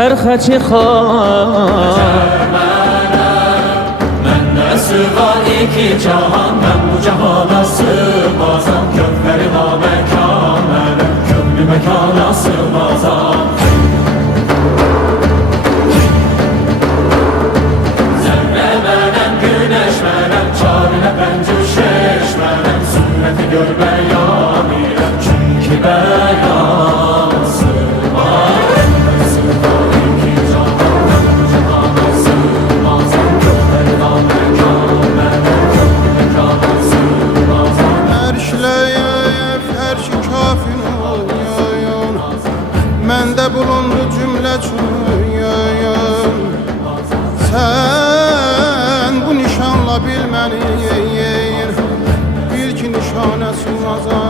çərxəçi xan Məndə sığar iki cahan, mən bu cahana sığmazam. Kövfəri naməkan mənəm, könlü məkana sığmazam. Zərrə mənəm, günəş mənəm, çarına bəncü şeş mənəm. Sünnəti gör bəyan irəm, çünki bəyan sığmaz. Məndə sığar iki cahan, mən bu cahana sığmazam. Kövfəri naməkan mənəm, könlü məkana sığmazam. Erşləyib hər ki kafir oluyun, məndə bulundu cümlə çuyun. Sən bu nişanla bil məni, bil ki nişanə sığmazam.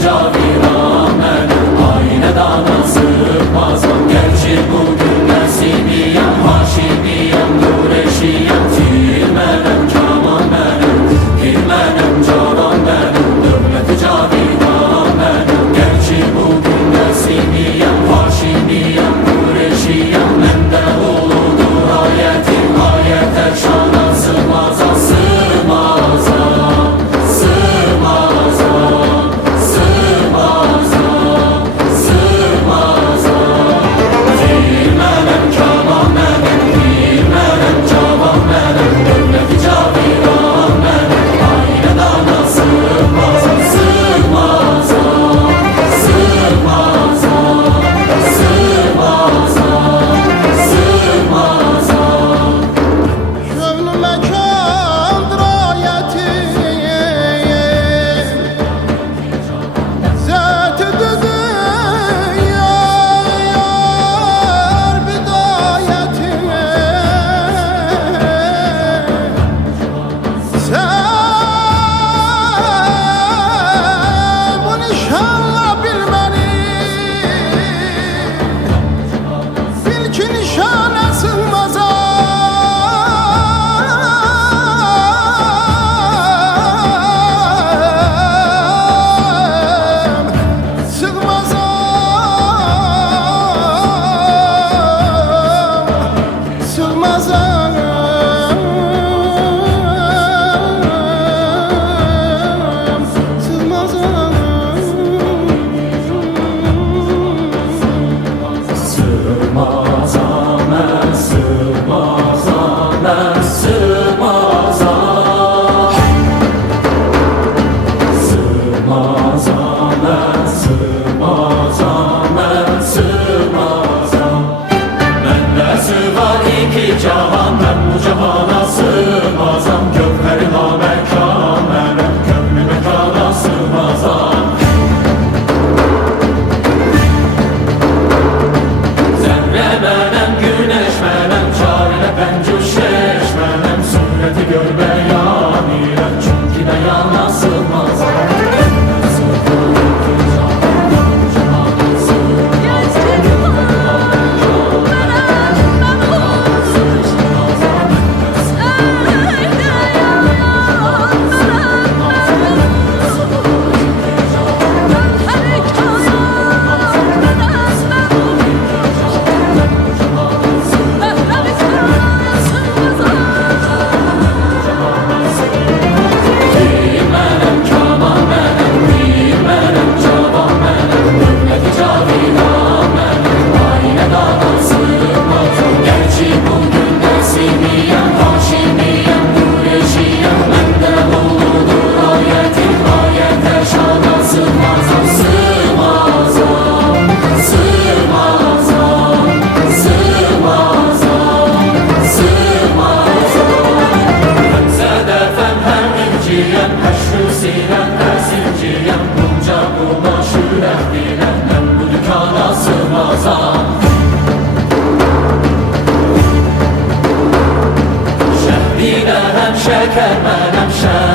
Caviran mənim, aynə dana sığmazam. Gerçi bugün Nəsimiyəm, Haşimiyəm, Nureşiyəm. Tir mənim, kaman mənim, pir mənim, cavan mənim, dövləti caviran mənim. Gerçi bugün Nəsimiyəm, Haşimiyəm, Nureşiyəm. Məndə uludur ayətim, ayətə şana sığmazam, sığmazam, sığmazam. Cahan mən bu cahana sığmazam. Gövhəri naməkan mənəm, könlü məkana sığmazam. Zərrə mənəm, günəş mənəm, çarə bəncü şeş mənəm. Sünnəti gör bəyan irəm, çünki bəyana sığmazam. Şəkər mənəm şəkər